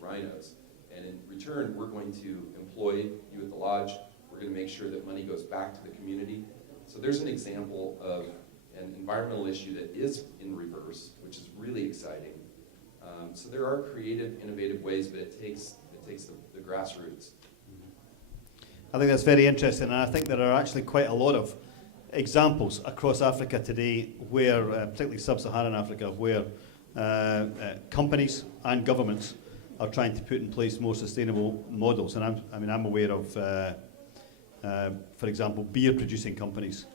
rhinos. And in return, we're going to employ you at the lodge. We're going to make sure that money goes back to the community. So there's an example of an environmental issue that is in reverse, which is really exciting. So there are creative, innovative ways, but it takes the grassroots. I think that's very interesting, and I think there are actually quite a lot of examples across Africa today where, particularly sub-Saharan Africa, where companies and governments are trying to put in place more sustainable models. And I'm aware of, for example, beer-producing companies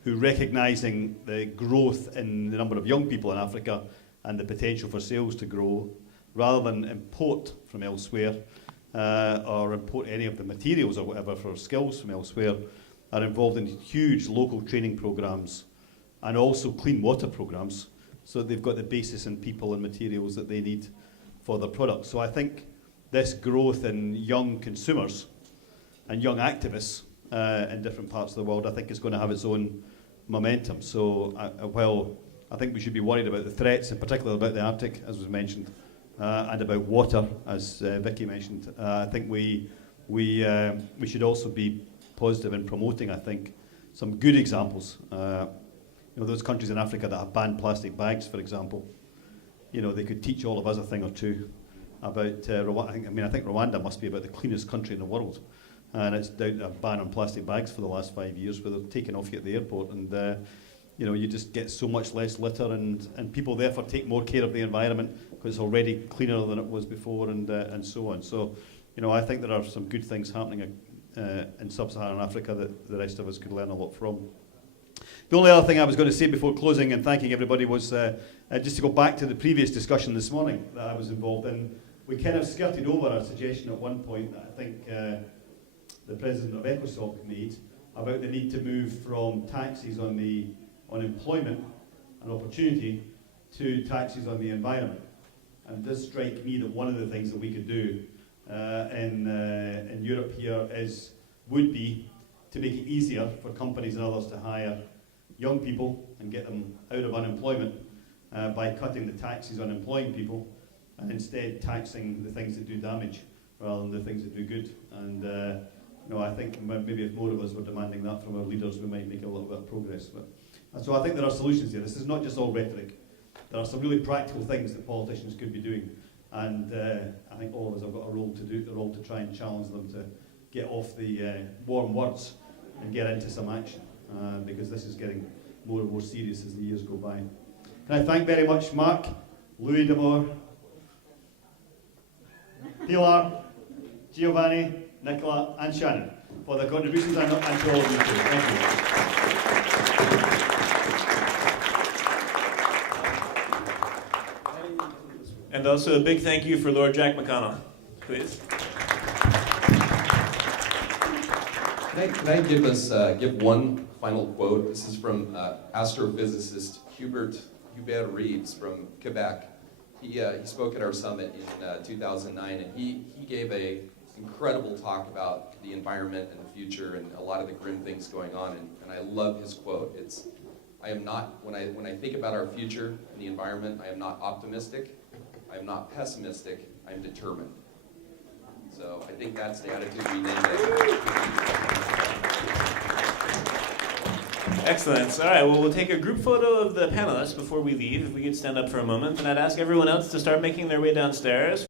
who, recognising the growth in the number of young people in Africa and the potential for sales to grow, rather than import from elsewhere or import any of the materials or whatever for skills from elsewhere, are involved in huge local training programs and also clean water programs, so that they've got the basis in people and materials that they need for their products. So I think this growth in young consumers and young activists in different parts of the world, I think is going to have its own momentum. So while I think we should be worried about the threats, in particular about the Arctic, as was mentioned, and about water, as Vicky mentioned, I think we should also be positive in promoting, I think, some good examples. Those countries in Africa that have banned plastic bags, for example, they could teach all of us a thing or two about Rwanda. I think Rwanda must be about the cleanest country in the world, and it's down to a ban on plastic bags for the last 5 years, where they're taken off you at the airport, and you just get so much less litter, and people therefore take more care of the environment because it's already cleaner than it was before, and so on. So, I think there are some good things happening in sub-Saharan Africa that the rest of us could learn a lot from. The only other thing I was going to say before closing and thanking everybody was just to go back to the previous discussion this morning that I was involved in. We kind of skirted over a suggestion at one point that I think the president of ECOSOC made about the need to move from taxes on employment and opportunity to taxes on the environment. And it does strike me that one of the things that we could do in Europe here would be to make it easier for companies and others to hire young people and get them out of unemployment by cutting the taxes on employing people and instead taxing the things that do damage rather than the things that do good. And I think maybe if more of us were demanding that from our leaders, we might make a little bit of progress. And so I think there are solutions here. This is not just all rhetoric. There are some really practical things that politicians could be doing, and I think all of us have got a role to try and challenge them to get off the warm words and get into some action, because this is getting more and more serious as the years go by. Can I thank very much Mark, Louis D'Amour, Pilar, Giovanni, Nicola and Shannon for their contributions, and to all of you too. Thank you. And also a big thank you for Lord Jack McConnell, please. Can I give one final quote? This is from astrophysicist Hubert Reeves from Quebec. He spoke at our summit in 2009, and he gave a incredible talk about the environment and the future and a lot of the grim things going on. And I love his quote. I am not, when I think about our future and the environment, I am not optimistic. I am not pessimistic. I am determined. So I think that's the attitude we need. Excellent. All right, well, we'll take a group photo of the panelists before we leave. If we could stand up for a moment, and I'd ask everyone else to start making their way downstairs.